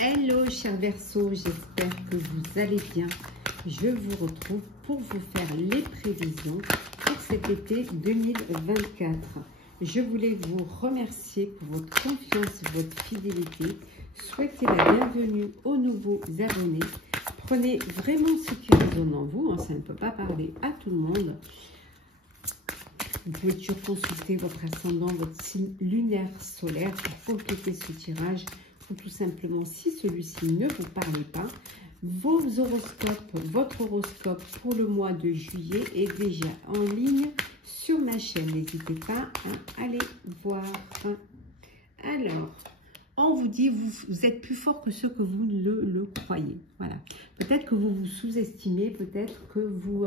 Hello chers Verseaux, j'espère que vous allez bien. Je vous retrouve pour vous faire les prévisions pour cet été 2024. Je voulais vous remercier pour votre confiance, votre fidélité. Souhaitez la bienvenue aux nouveaux abonnés. Prenez vraiment ce qui résonne en vous, ça ne peut pas parler à tout le monde. Vous pouvez toujours consulter votre ascendant, votre signe lunaire solaire pour compléter ce tirage. Ou tout simplement, si celui-ci ne vous parle pas, vos horoscopes, votre horoscope pour le mois de juillet est déjà en ligne sur ma chaîne. N'hésitez pas à aller voir. Alors, on vous dit, vous êtes plus fort que ce que vous le croyez. Voilà. Peut-être que vous vous sous-estimez, peut-être que vous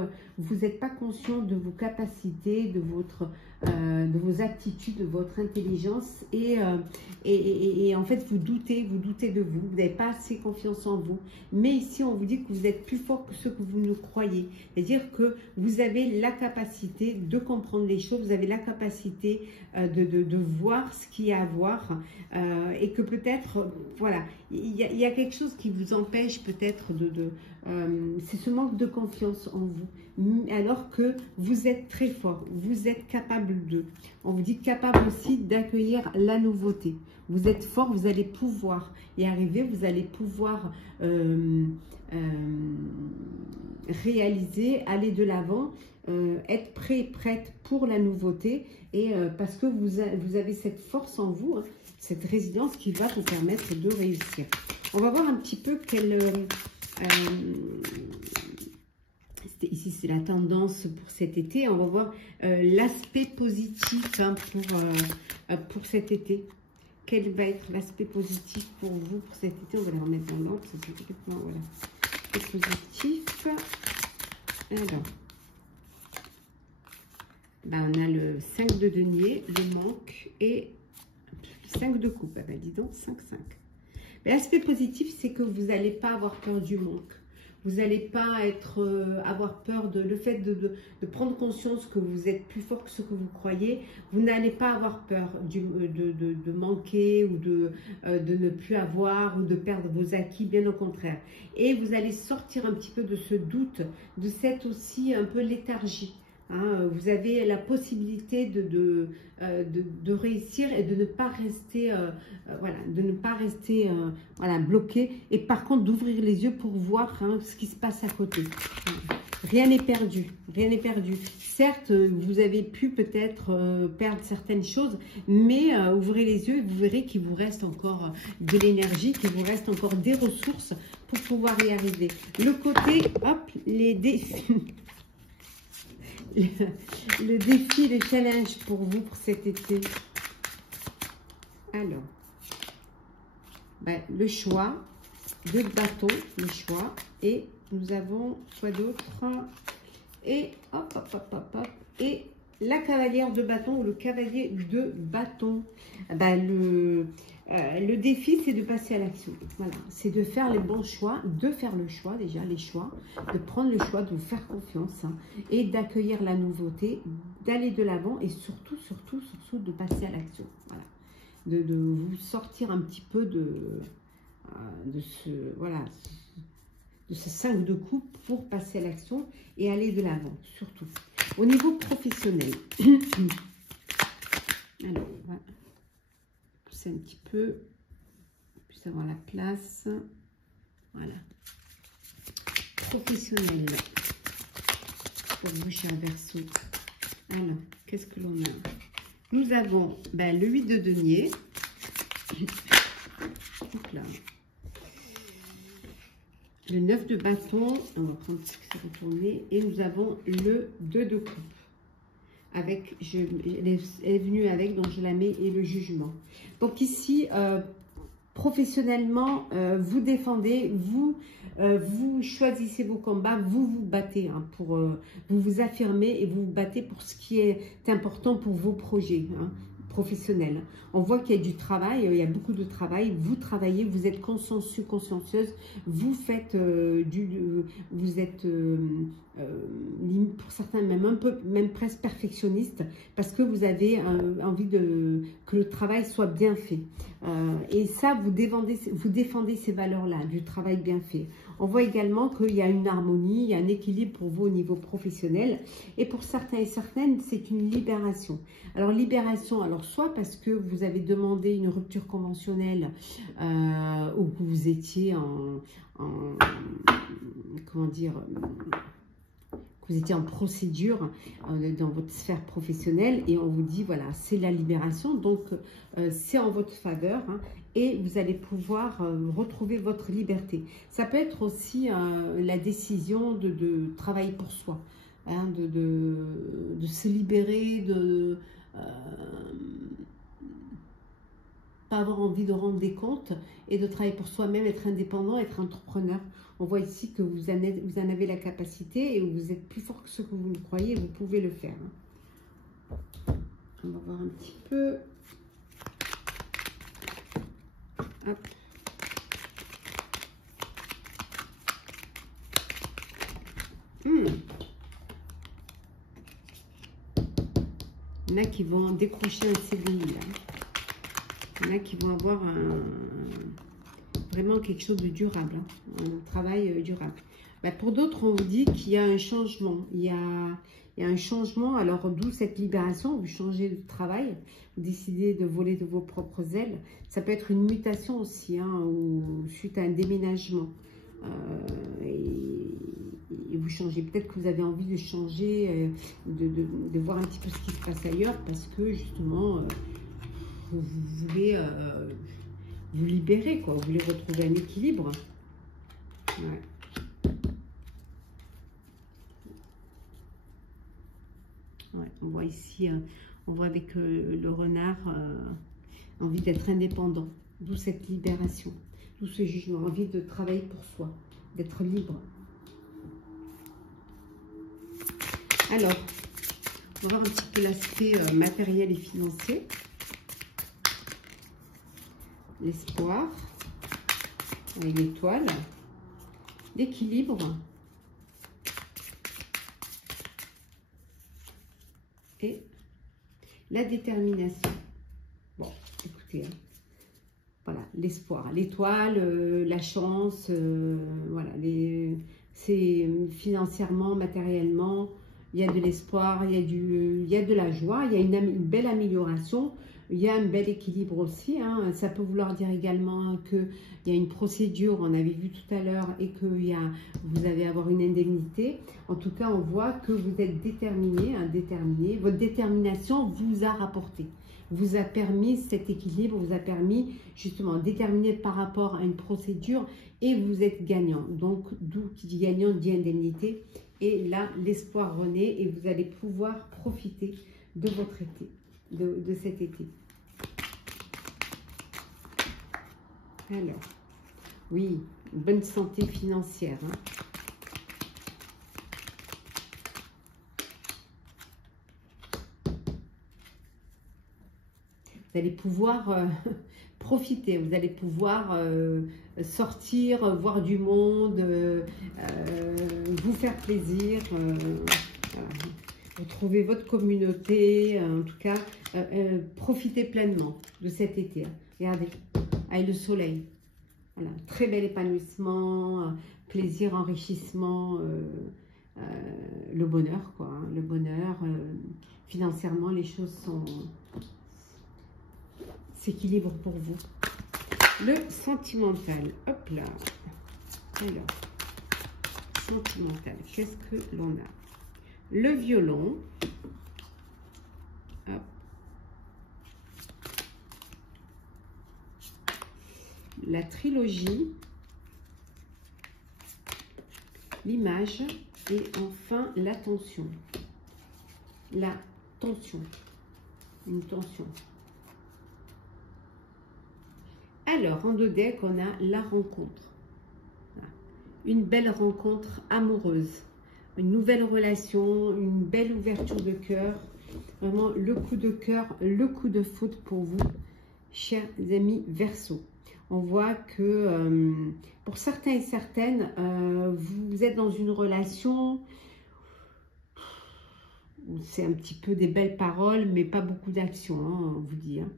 n'êtes pas conscient de vos capacités, de vos aptitudes, de votre intelligence et en fait vous doutez de vous. Vous n'avez pas assez confiance en vous. Mais ici, on vous dit que vous êtes plus fort que ce que vous ne croyez. C'est-à-dire que vous avez la capacité de comprendre les choses, vous avez la capacité de voir ce qu'il y a à voir et que peut-être, voilà, il y a quelque chose qui vous empêche peut-être c'est ce manque de confiance en vous, alors que vous êtes très fort, vous êtes capable de, on vous dit capable aussi d'accueillir la nouveauté. Vous êtes fort, vous allez pouvoir y arriver, vous allez pouvoir réaliser, aller de l'avant, être prêt, prête pour la nouveauté, et parce que vous avez cette force en vous, cette résilience qui va vous permettre de réussir. On va voir un petit peu quelle... ici, c'est la tendance pour cet été. On va voir l'aspect positif pour cet été. Quel va être l'aspect positif pour vous pour cet été? On va les remettre dans l'ordre. Voilà. L'aspect positif. Alors, on a le 5 de denier, le manque, et 5 de coupe. Dis donc, 5-5. L'aspect positif, c'est que vous n'allez pas avoir peur du manque. Vous n'allez pas avoir peur de le fait de prendre conscience que vous êtes plus fort que ce que vous croyez. Vous n'allez pas avoir peur de manquer ou de ne plus avoir ou de perdre vos acquis, bien au contraire. Et vous allez sortir un petit peu de ce doute, de cette aussi un peu léthargie. Vous avez la possibilité de réussir et de ne pas rester, bloqué. Et par contre, d'ouvrir les yeux pour voir ce qui se passe à côté. Rien n'est perdu, rien n'est perdu. Certes, vous avez pu peut-être perdre certaines choses, mais ouvrez les yeux et vous verrez qu'il vous reste encore de l'énergie, qu'il vous reste encore des ressources pour pouvoir y arriver. Le côté, hop, les défis. Le défi, le challenge pour vous pour cet été. Alors, le choix de bâton, le choix, et nous avons quoi d'autre? Et hop, et la cavalière de bâton ou le cavalier de bâton. Le défi, c'est de passer à l'action. Voilà, c'est de faire les bons choix, de faire le choix déjà, les choix, de prendre le choix, de vous faire confiance et d'accueillir la nouveauté, d'aller de l'avant et surtout de passer à l'action. Voilà, de vous sortir un petit peu de ce 5 de coupe pour passer à l'action et aller de l'avant, surtout. Au niveau professionnel, alors, voilà. Pousser un petit peu, plus avoir la place. Voilà. Professionnel. Pour vous, chers Verseaux. Alors, qu'est-ce que l'on a? Nous avons le 8 de denier. Là. Le 9 de bâton. On va prendre ce qui s'est retourné. Et nous avons le 2 de coupe. Avec, elle est venue avec, donc je la mets, et le jugement. Donc ici, professionnellement, vous défendez, vous choisissez vos combats, vous vous battez, vous vous affirmez et vous vous battez pour ce qui est important pour vos projets professionnels. On voit qu'il y a du travail, il y a beaucoup de travail, vous travaillez, vous êtes consciencieux, consciencieuse, vous faites vous êtes pour certains même presque perfectionniste, parce que vous avez envie que le travail soit bien fait. Et ça, vous défendez ces valeurs-là, du travail bien fait. On voit également qu'il y a une harmonie, il y a un équilibre pour vous au niveau professionnel. Et pour certains et certaines, c'est une libération. Alors, libération, alors soit parce que vous avez demandé une rupture conventionnelle ou que vous étiez comment dire, vous étiez en procédure dans votre sphère professionnelle et on vous dit, voilà, c'est la libération, donc c'est en votre faveur hein, et vous allez pouvoir retrouver votre liberté. Ça peut être aussi la décision de travailler pour soi, hein, de se libérer, de pas avoir envie de rendre des comptes et de travailler pour soi-même, être indépendant, être entrepreneur. On voit ici que vous en avez la capacité et vous êtes plus fort que ce que vous ne croyez, vous pouvez le faire. On va voir un petit peu. Hop. Il y en a qui vont décrocher un CDI là. Il y en a qui vont avoir vraiment quelque chose de durable, hein, un travail durable. Ben, pour d'autres, on vous dit qu'il y a un changement. Il y a un changement, alors d'où cette libération, vous changez de travail, vous décidez de voler de vos propres ailes. Ça peut être une mutation aussi, hein, ou suite à un déménagement. Et vous changez, peut-être que vous avez envie de changer, de voir un petit peu ce qui se passe ailleurs, parce que justement, vous voulez vous libérer, quoi. Vous voulez retrouver un équilibre. Ouais. Ouais, on voit ici, on voit avec le renard, envie d'être indépendant, d'où cette libération, d'où ce jugement, envie de travailler pour soi, d'être libre. Alors, on va voir un petit peu l'aspect matériel et financier. L'espoir, avec l'étoile, l'équilibre, et la détermination. Bon, écoutez, hein, voilà, l'espoir, l'étoile, la chance, voilà, c'est financièrement, matériellement, il y a de l'espoir, il y a de la joie, il y a une belle amélioration. Il y a un bel équilibre aussi, hein. Ça peut vouloir dire également qu'il y a une procédure, on avait vu tout à l'heure, et que vous allez avoir une indemnité. En tout cas, on voit que vous êtes déterminé, hein, déterminé. Votre détermination vous a rapporté, vous a permis cet équilibre, vous a permis justement déterminé par rapport à une procédure et vous êtes gagnant. Donc, d'où qui dit gagnant dit indemnité. Et là, l'espoir renaît et vous allez pouvoir profiter de votre été, de cet été. Alors, oui, bonne santé financière. Hein. Vous allez pouvoir profiter, vous allez pouvoir sortir, voir du monde, vous faire plaisir, voilà. Retrouver votre communauté, en tout cas, profitez pleinement de cet été. Hein. Regardez, avec le soleil. Voilà, très bel épanouissement, plaisir, enrichissement, le bonheur, quoi. Hein, le bonheur, financièrement, les choses s'équilibrent pour vous. Le sentimental, hop là. Alors, sentimental, qu'est-ce que l'on a? Le violon. Hop. La trilogie. L'image. Et enfin, la tension. La tension. Une tension. Alors, en deux decks, on a la rencontre. Une belle rencontre amoureuse. Une nouvelle relation, une belle ouverture de cœur. Vraiment, le coup de cœur, le coup de foudre pour vous, chers amis Verseau. On voit que pour certains et certaines, vous êtes dans une relation où c'est un petit peu des belles paroles, mais pas beaucoup d'action, hein, on vous dit. Hein.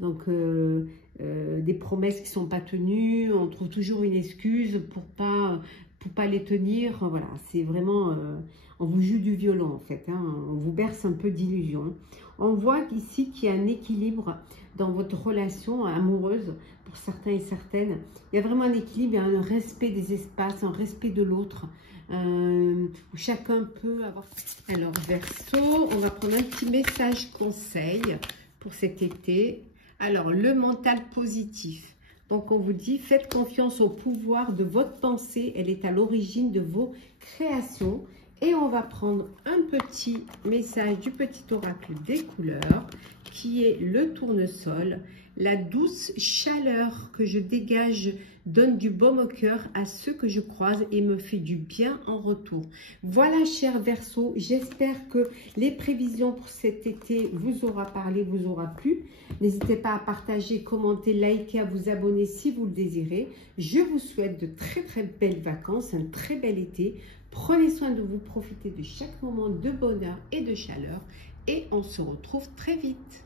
Donc, des promesses qui ne sont pas tenues, on trouve toujours une excuse pour pas les tenir. Voilà, c'est vraiment, on vous joue du violon en fait, hein, on vous berce un peu d'illusions. On voit ici qu'il y a un équilibre dans votre relation amoureuse, pour certains et certaines. Il y a vraiment un équilibre, il y a un respect des espaces, un respect de l'autre, où chacun peut avoir... Alors, Verseau, on va prendre un petit message conseil pour cet été. Alors, le mental positif. Donc, on vous dit, faites confiance au pouvoir de votre pensée. Elle est à l'origine de vos créations. Et on va prendre un petit message du petit oracle des couleurs, qui est le tournesol. La douce chaleur que je dégage donne du baume au cœur à ceux que je croise et me fait du bien en retour. Voilà, chers Verseaux, j'espère que les prévisions pour cet été vous aura parlé, vous aura plu. N'hésitez pas à partager, commenter, liker, à vous abonner si vous le désirez. Je vous souhaite de très très belles vacances, un très bel été. Prenez soin de vous, profitez de chaque moment de bonheur et de chaleur. Et on se retrouve très vite.